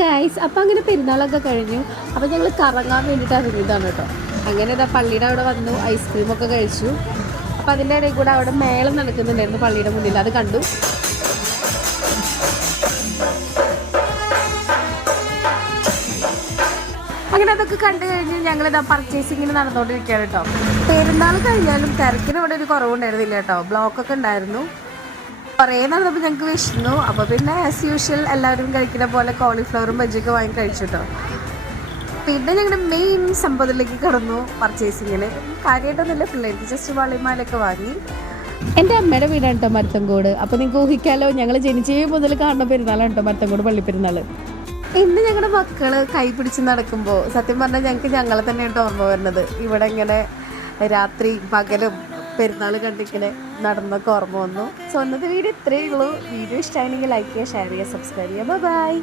Guys, അപ്പം അങ്ങനെ പെരുന്നാളൊക്കെ കഴിഞ്ഞു. അപ്പം ഞങ്ങൾ കറങ്ങാൻ വേണ്ടിയിട്ട് ഇറങ്ങിയതാണ് കേട്ടോ. അങ്ങനെ ഇതാ പള്ളിയുടെ അവിടെ വന്നു, ഐസ്ക്രീമൊക്കെ കഴിച്ചു. അപ്പം അതിൻ്റെ ഇടയിൽ കൂടെ അവിടെ മേളം നടക്കുന്നുണ്ടായിരുന്നു പള്ളിയുടെ മുന്നിൽ, അത് കണ്ടു. അങ്ങനെ അതൊക്കെ കണ്ടു കഴിഞ്ഞ് ഞങ്ങളിതാ പർച്ചേസിങ്ങിന് നടന്നുകൊണ്ടിരിക്കുകയാണ് കേട്ടോ. പെരുന്നാൾ കഴിഞ്ഞാലും തിരക്കിന് ഇവിടെ ഒരു കുറവുണ്ടായിരുന്നില്ല കേട്ടോ. ബ്ലോക്കൊക്കെ ഉണ്ടായിരുന്നു. കുറേ നടന്നപ്പോൾ ഞങ്ങൾക്ക് വിശന്നു. അപ്പോൾ പിന്നെ ആസ് യൂഷ്വൽ എല്ലാവരും കഴിക്കുന്ന പോലെ കോളിഫ്ലവറും ബജ്ജിയൊക്കെ വാങ്ങി കഴിച്ചു കേട്ടോ. പിന്നെ ഞങ്ങളുടെ മെയിൻ സംഭവത്തിലേക്ക് കടന്നു, പർച്ചേസിങ്ങിന്. കാര്യമായിട്ടൊന്നുമില്ല, പിള്ളേർക്ക് ജസ്റ്റ് വളിമാലൊക്കെ വാങ്ങി. എൻ്റെ അമ്മയുടെ വീടാണ് കേട്ടോ മരത്തങ്കോട്. അപ്പോൾ നിങ്ങൾക്ക് ഊഹിക്കാമല്ലോ, ഞങ്ങൾ ജനിച്ചേ മുതൽ കാണുന്ന പെരുന്നാളാണ് കേട്ടോ മരത്തങ്കോട് പള്ളിപ്പെരുന്നാൾ. ഇന്ന് ഞങ്ങളുടെ മക്കൾ കൈ പിടിച്ച് നടക്കുമ്പോൾ സത്യം പറഞ്ഞാൽ ഞങ്ങളെ തന്നെയാണ് ഓർമ്മ വരുന്നത്. ഇവിടെ ഇങ്ങനെ രാത്രി പകലും പെരുന്നാൾ കണ്ടിങ്ങനെ നടന്നൊക്കെ ഓർമ്മ വന്നു. സോ ഇന്നത്തെ വീഡിയോ ഇത്രയേ ഉള്ളൂ. വീഡിയോ ഇഷ്ടമായെങ്കിൽ ലൈക്ക് ചെയ്യുക, ഷെയർ ചെയ്യുക, സബ്സ്ക്രൈബ് ചെയ്യുക. ബൈ.